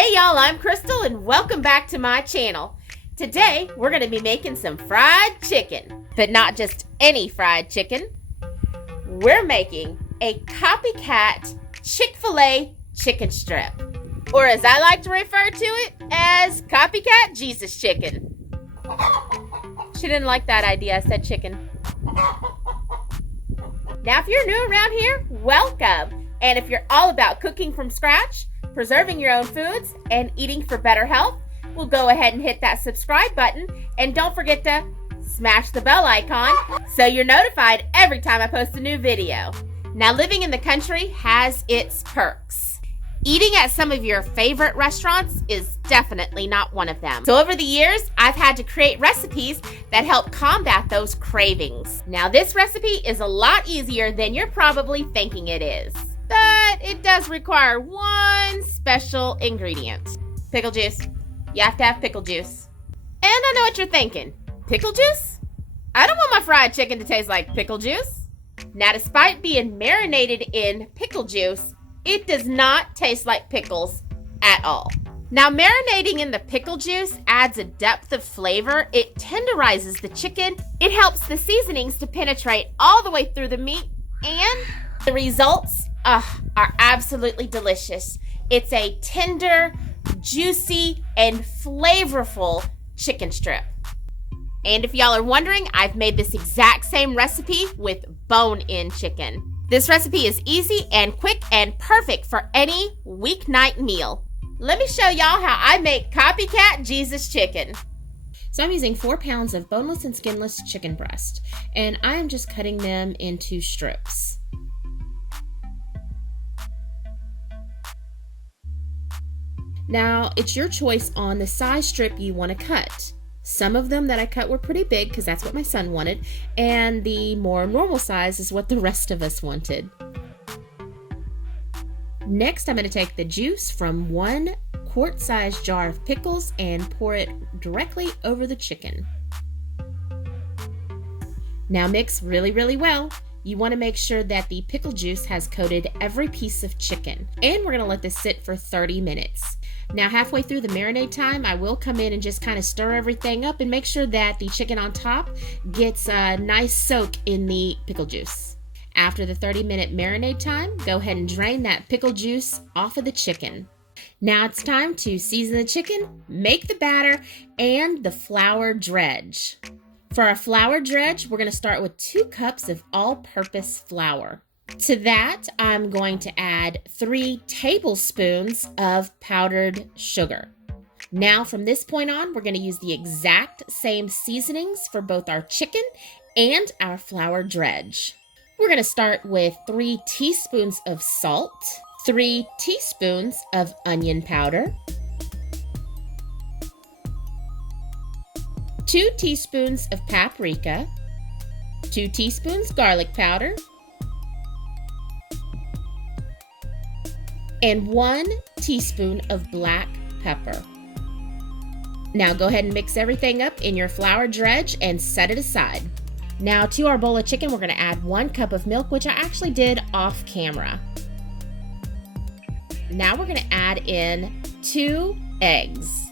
Hey y'all, I'm Crystal and welcome back to my channel. Today, we're going to be making some fried chicken, but not just any fried chicken. We're making a Copycat Chick-fil-A Chicken strip, or as I like to refer to it, as Copycat Jesus Chicken. She didn't like that idea, I said chicken. Now, if you're new around here, welcome. And if you're all about cooking from scratch, preserving your own foods, and eating for better health, we'll go ahead and hit that subscribe button. And don't forget to smash the bell icon so you're notified every time I post a new video. Now, living in the country has its perks. Eating at some of your favorite restaurants is definitely not one of them. So over the years, I've had to create recipes that help combat those cravings. Now, this recipe is a lot easier than you're probably thinking it is. But it does require one special ingredient. Pickle juice. You have to have pickle juice. And I know what you're thinking. Pickle juice? I don't want my fried chicken to taste like pickle juice. Now, despite being marinated in pickle juice, it does not taste like pickles at all. Now, marinating in the pickle juice adds a depth of flavor. It tenderizes the chicken. It helps the seasonings to penetrate all the way through the meat. And the results are absolutely delicious. It's a tender, juicy, and flavorful chicken strip. And if y'all are wondering, I've made this exact same recipe with bone-in chicken. This recipe is easy and quick and perfect for any weeknight meal. Let me show y'all how I make Copycat Jesus Chicken. So I'm using 4 pounds of boneless and skinless chicken breast, and I am just cutting them into strips. Now, it's your choice on the size strip you want to cut. Some of them that I cut were pretty big because that's what my son wanted, and the more normal size is what the rest of us wanted. Next, I'm going to take the juice from 1 quart-sized jar of pickles and pour it directly over the chicken. Now mix really, really well. You want to make sure that the pickle juice has coated every piece of chicken, and we're going to let this sit for 30 minutes. Now, halfway through the marinade time, I will come in and just kind of stir everything up and make sure that the chicken on top gets a nice soak in the pickle juice. After the 30-minute marinade time, go ahead and drain that pickle juice off of the chicken. Now it's time to season the chicken, make the batter, and the flour dredge. For our flour dredge, we're going to start with 2 cups of all-purpose flour. To that, I'm going to add 3 tablespoons of powdered sugar. Now, from this point on, we're going to use the exact same seasonings for both our chicken and our flour dredge. We're going to start with 3 teaspoons of salt, 3 teaspoons of onion powder, 2 teaspoons of paprika, 2 teaspoons garlic powder, and 1 teaspoon of black pepper. Now go ahead and mix everything up in your flour dredge and set it aside. Now to our bowl of chicken, we're going to add 1 cup of milk, which I actually did off camera. Now we're going to add in 2 eggs.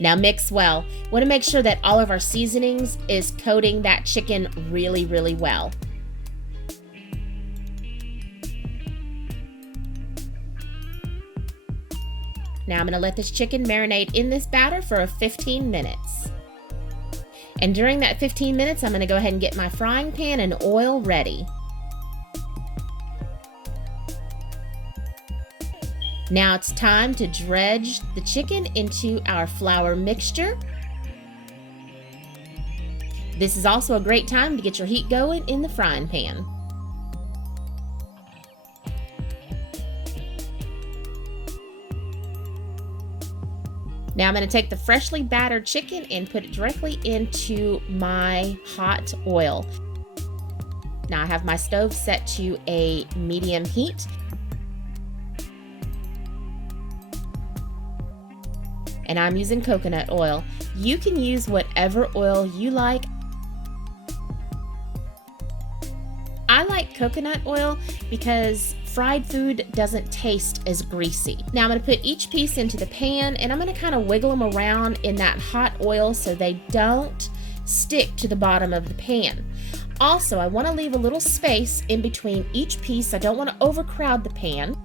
Now mix well. Want to make sure that all of our seasonings is coating that chicken really, really well. Now I'm going to let this chicken marinate in this batter for 15 minutes. And during that 15 minutes, I'm going to go ahead and get my frying pan and oil ready. Now it's time to dredge the chicken into our flour mixture. This is also a great time to get your heat going in the frying pan. Now I'm going to take the freshly battered chicken and put it directly into my hot oil. Now I have my stove set to a medium heat. and I'm using coconut oil. You can use whatever oil you like. I like coconut oil because fried food doesn't taste as greasy. Now I'm going to put each piece into the pan, and I'm going to kind of wiggle them around in that hot oil so they don't stick to the bottom of the pan. Also, I want to leave a little space in between each piece. I don't want to overcrowd the pan.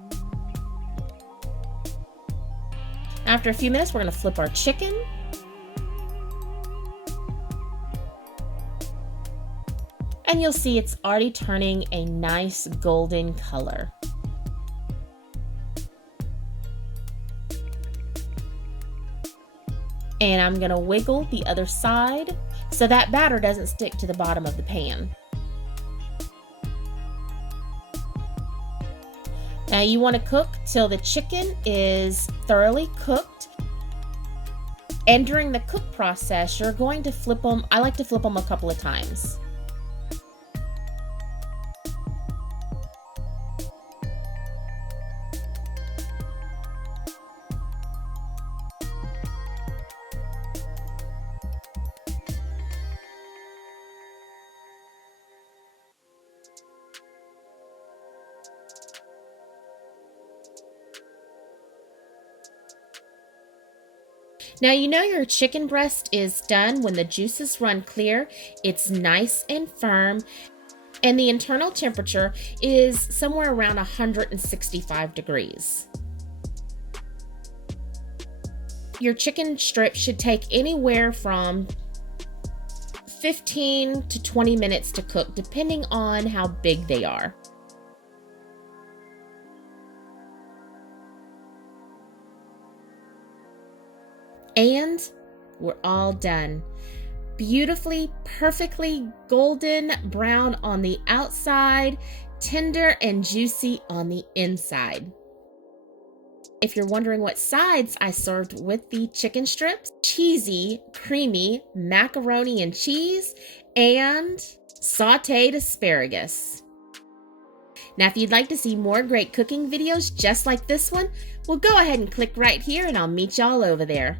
After a few minutes, we're going to flip our chicken. And you'll see it's already turning a nice golden color. And I'm going to wiggle the other side so that batter doesn't stick to the bottom of the pan. Now you want to cook till the chicken is thoroughly cooked. And during the cook process, you're going to flip them. I like to flip them a couple of times. Now you know your chicken breast is done when the juices run clear, it's nice and firm, and the internal temperature is somewhere around 165 degrees. Your chicken strips should take anywhere from 15 to 20 minutes to cook, depending on how big they are. And we're all done. Beautifully, perfectly golden brown on the outside, tender and juicy on the inside. If you're wondering what sides I served with the chicken strips, cheesy, creamy macaroni and cheese and sauteed asparagus. Now, if you'd like to see more great cooking videos just like this one, well, go ahead and click right here and I'll meet y'all over there.